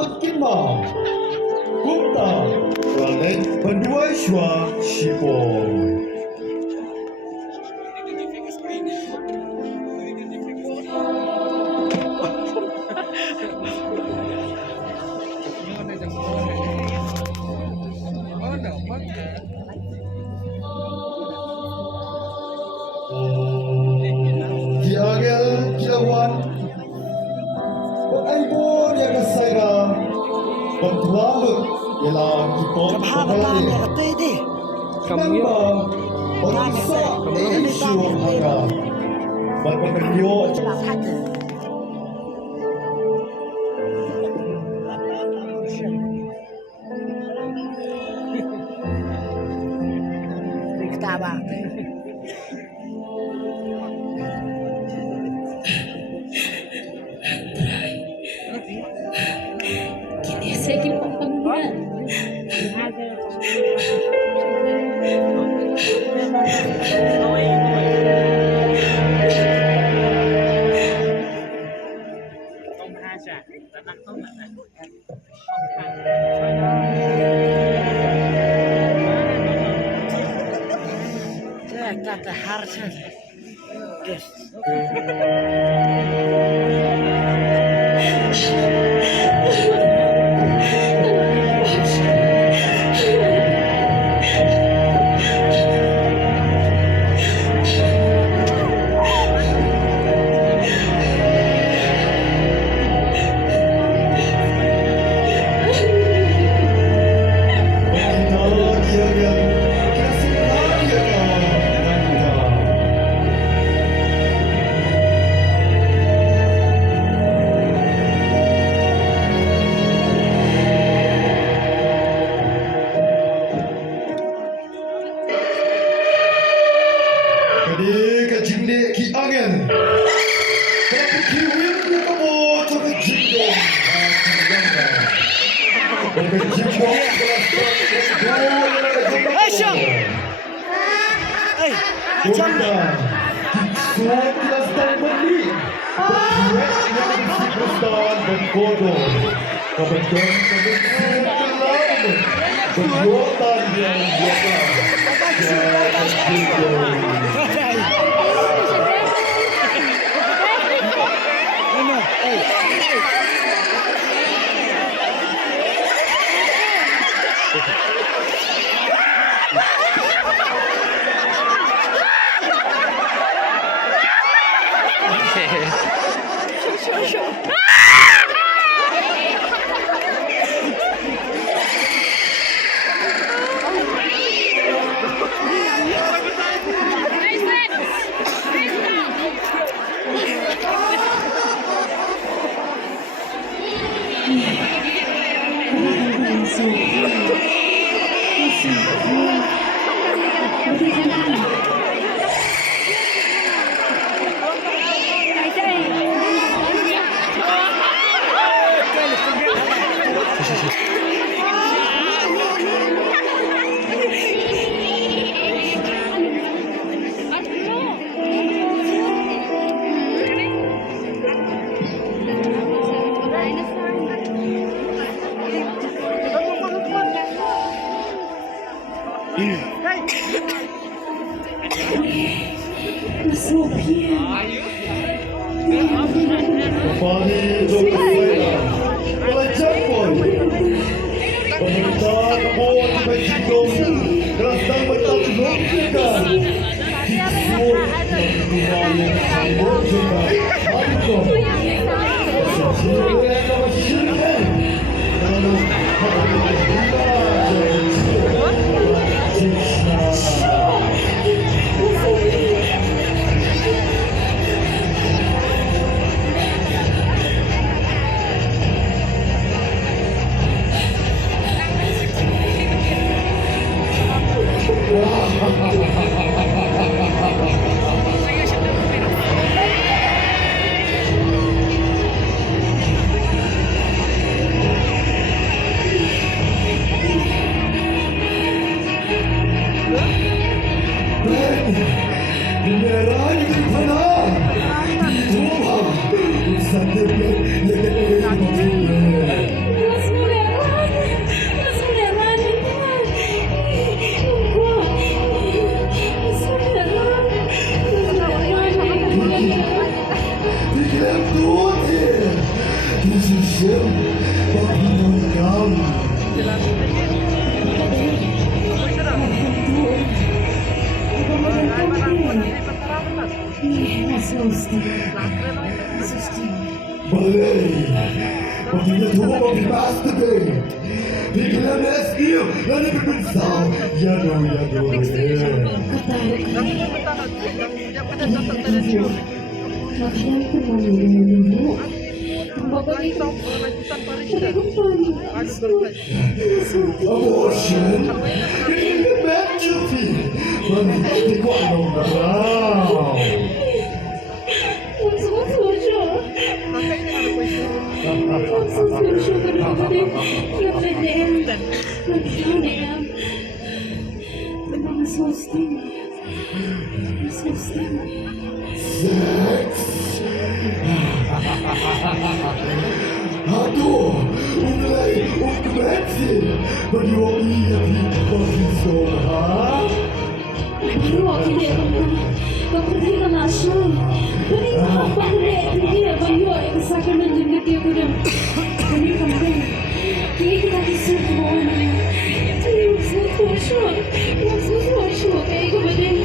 berkembang. Kumta, planet berdua Shua Shibor. Kiagel, kiawan, pag-aibon yang kasayra, pagtuwalot, ialah kipot kapalali. Kenapa? Bangsa Asia Hara, berpengyo. Saya kira pembunuhan. Kata harusnya, guys. Jadi kejindi ki angin. Tapi kiwin ku kebo coba jindong. Kembali untuk saya pelajar pun pemerintah pun berjidong kerasang bertajuk kita disebut menggunakan sambut juga hancur sesuai dengan syarikat dalam maghinanggang. Balay, maghinatuwa magbibastagay. Bigla na eskiyo, nalipipinsaw, yano. Makilang ko mo nilulumo. Ang babalik ko. Abortion, emergency, hindi ko anong naraw. Magsusosyo. Magsusosyo ka na ba din? Napredem. Magdadem. Mga sustin. Sustin. Sex. Ato, umlay, umkretsi, pag-iwag-iyak pag-isong, ha? Pero hindi ako kapatid ka na siya. Pero ako pag-ulit, hindi abang yun. Ay kasakar ng dinggit ko na. Kami kami. Kaya kita deserve mo na. Ay, magsusosyo. Magsusosyo. Kaya ka ba din?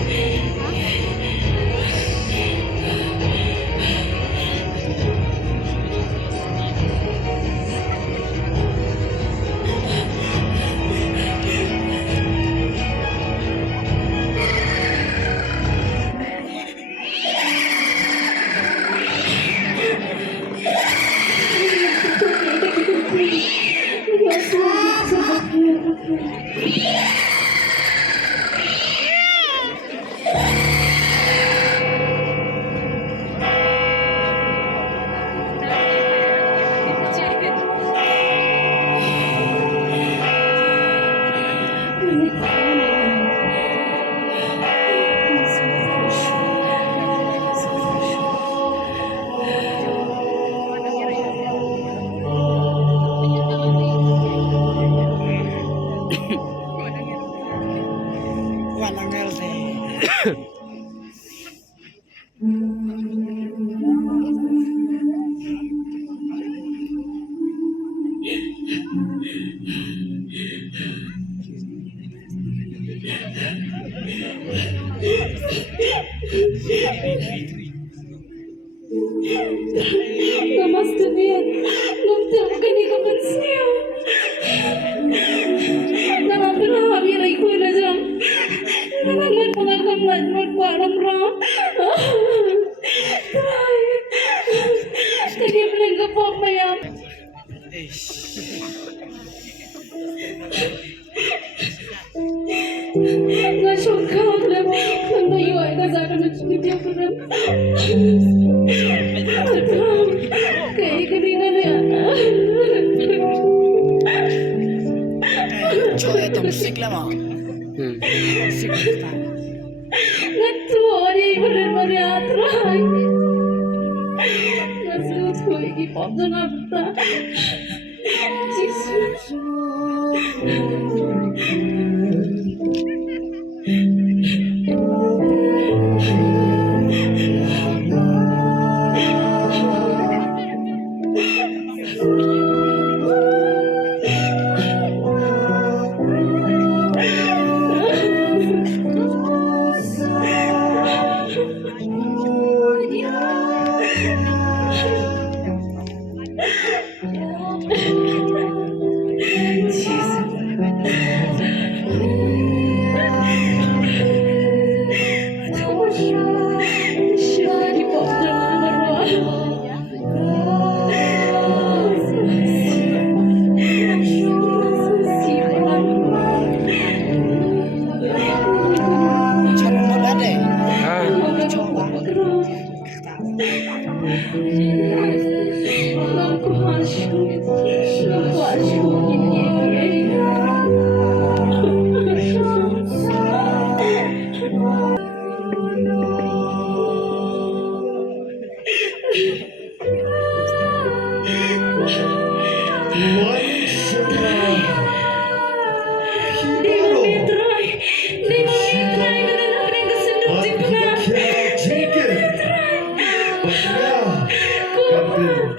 Walang else. Namaste din. Nagtap ka ni kapansiyo. Nakakarahabi rin ko na dyan. Nakakarahabi magparang ram. Tadi pinagkapap mo yan. Nasyon ka lang. Nandayo ay kasara na chumiti ako rin. Kaya kanina na yan. Coba itu musik lah mau. Musik kita. Nagtuwa niya rin mariatray. Nasus ko ikipap na nabta. Jesus.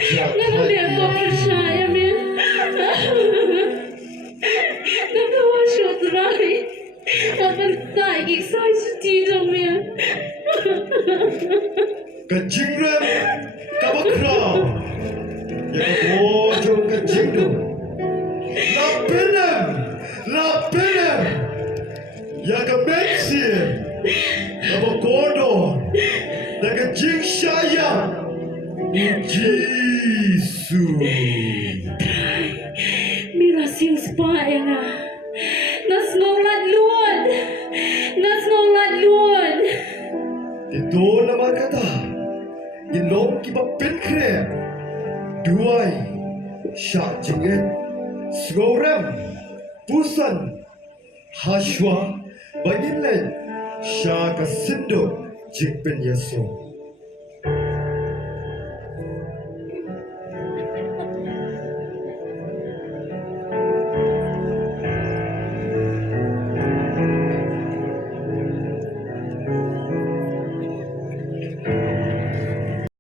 Ganun din po siya. itu. Lapinem. Ya kemensi. Apa kodo. Dan kejing saya. Jisu. Mirasius pa na. Nasnaulat luod. Nasnaulat luod. Ito naman kata. Inom kiba penkre. Duai. Syak jingit. Sngorem. Pusan. Hashwa. Bagin lain. Syak sindok. Jing penyaso.